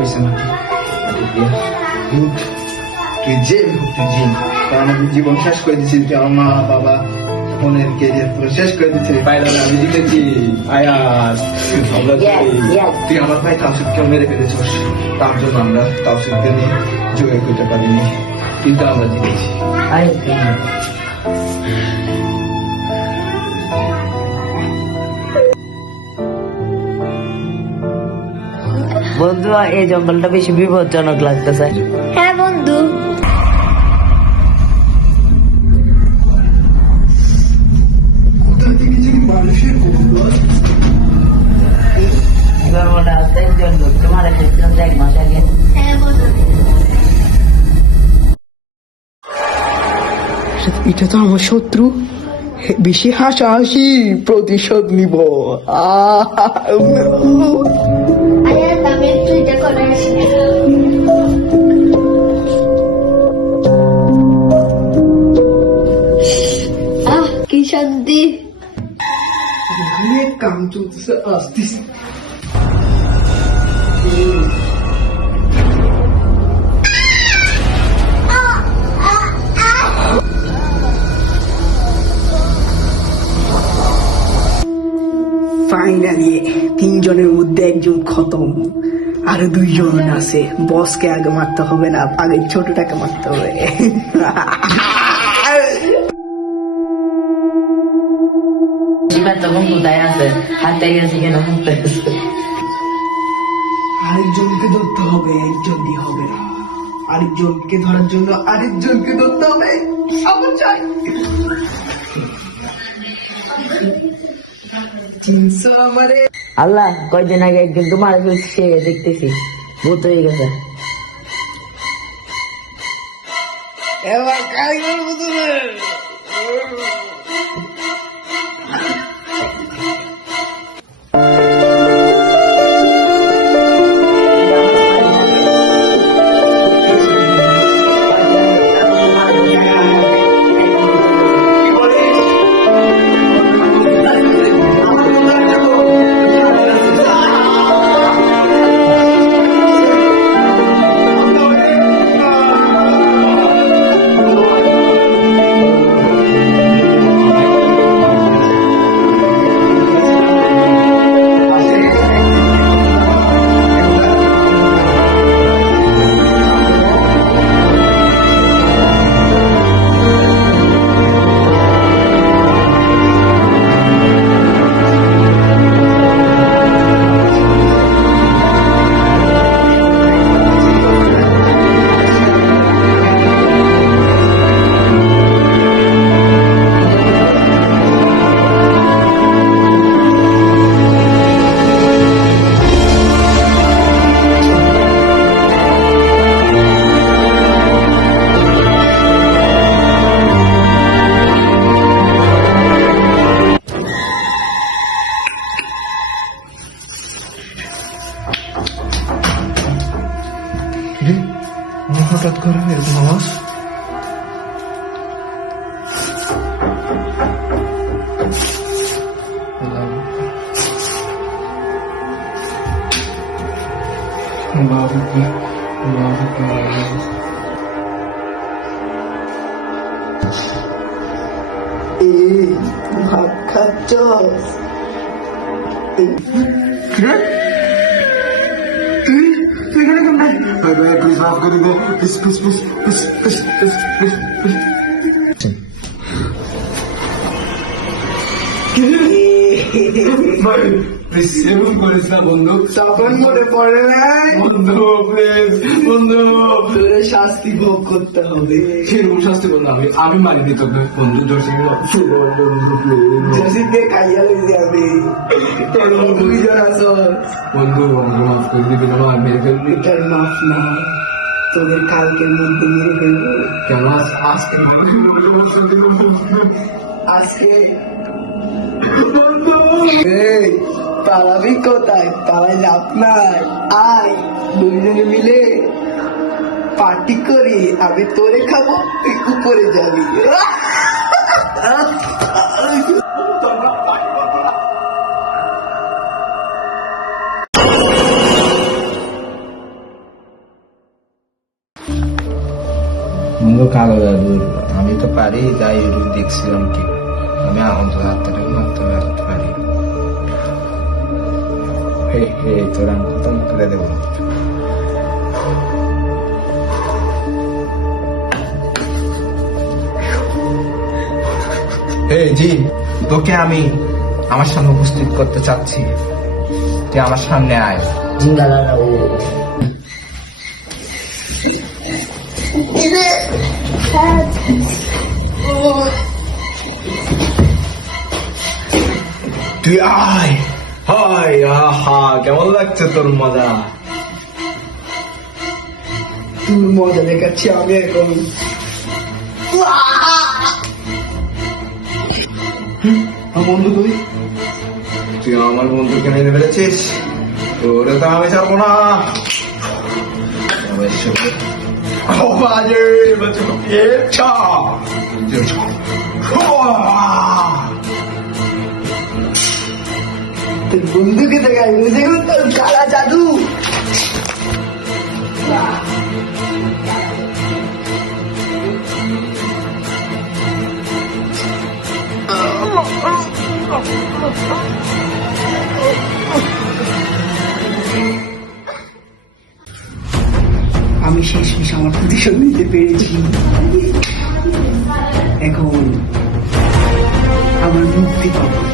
হয়েছে নাকি? গুড, তুই যে আমাদের জীবন শেষ করে দিচ্ছিস, তুই আমার মা বাবা বোনের কেরিয়ার পুরো শেষ করে দিচ্ছিস। ফাইনালে আমি জিতেছি। আয়াস, আমরা তুই আমার ভাই তাওসিফকেও মেরে ফেলেছিস, তার জন্য আমরা তাওসিফকে নিয়ে জয় করতে পারিনি, কিন্তু আমরা জিতেছি। বন্ধু, এই জঙ্গলটা বেশি বিপজ্জনক লাগতেছে। হ্যাঁ বন্ধু, জঙ্গলটা আসতে তোমার এসেছিলাম 1 মাস আগে। হ্যাঁ বন্ধু, এটা তো আমার শত্রু, বেশি হাসাহাসি, প্রতিশোধ নিব। আরে আমি একটু এটা করে আসি। কি শান্তি। কাম চলতেছে আসতিস। ফাইনালি 3 জনের মধ্যে একজন খতম, আরো 2 জন আছে। বসকে আগে মারতে হবে না, আগে ছোটটাকে মারতে হবে। তখন কোথায় আছে? হাতে গেছে কেন? আরেকজনকে ধরতে হবে, একজন দিয়ে হবে না। আরেকজনকে ধরার জন্য আরেকজনকে ধরতে হবে। আবার চাই চিনছো আমারে? আল্লাহ, কয়দিন আগে একজন তোমার সে দেখতেছি ভূত হয়ে গেছে। এবার কাজ করবো তুমি। হঠাৎ করে এরকম আওয়াজ। ভাত খাচ্ছ? প্লিজ মাফ করে দে, please please please please please please please প্লিজ। ভাই প্লিজ এমন করিস না বন্ধু, তখন মনে পড়ে নাই বন্ধু, প্লিজ বন্ধু, তোর শাস্তি ভোগ করতে হবে। সেরকম শাস্তি বন্ধু আমি মারিনি তোকে বন্ধু। জসিকে খাইয়া লইলে আমি তোর 2 জন আছো বন্ধু, আমাকে মাফ করে দিবি না? আর মেরে ফেলবি? এটার মাফ না, তোদের কালকের মধ্যে মেরে ফেলবো। কেন আজকে আজকে বন্ধু? এই পালাবি কোথায়? পালাই লাভ নাই, আয় 2 জনে মিলে পার্টি করি। আমি তোরে খাবো, তুই উপরে যাবি। কালো জাদুর, আমি তো পারি, তাই ইউটিউব দেখছিলাম কি আমি অন্তত হাতটাকে মারতে পারি। হে হে, তোরা খতম করে দেবো। হে জি, তোকে আমি আমার সামনে উপস্থিত করতে চাচ্ছি, তুই আমার সামনে আয়। জিঙ্গালারা ও তুই আয়। হায় আহা, কেমন লাগছে তোর মজা? তোর মজা দেখাচ্ছি আমি এখন। বন্ধু তুই তুই আমার বন্ধুকে মেরে ফেলেছিস, তোরে তো আমি যাবো না। তোর বন্ধুকে দেখাই দেখুন তোর কালা জাদু। আমি শেষমেশ আমার প্রতিশোধ নিতে পেরেছি। এখন আমার মুক্তি পাবো।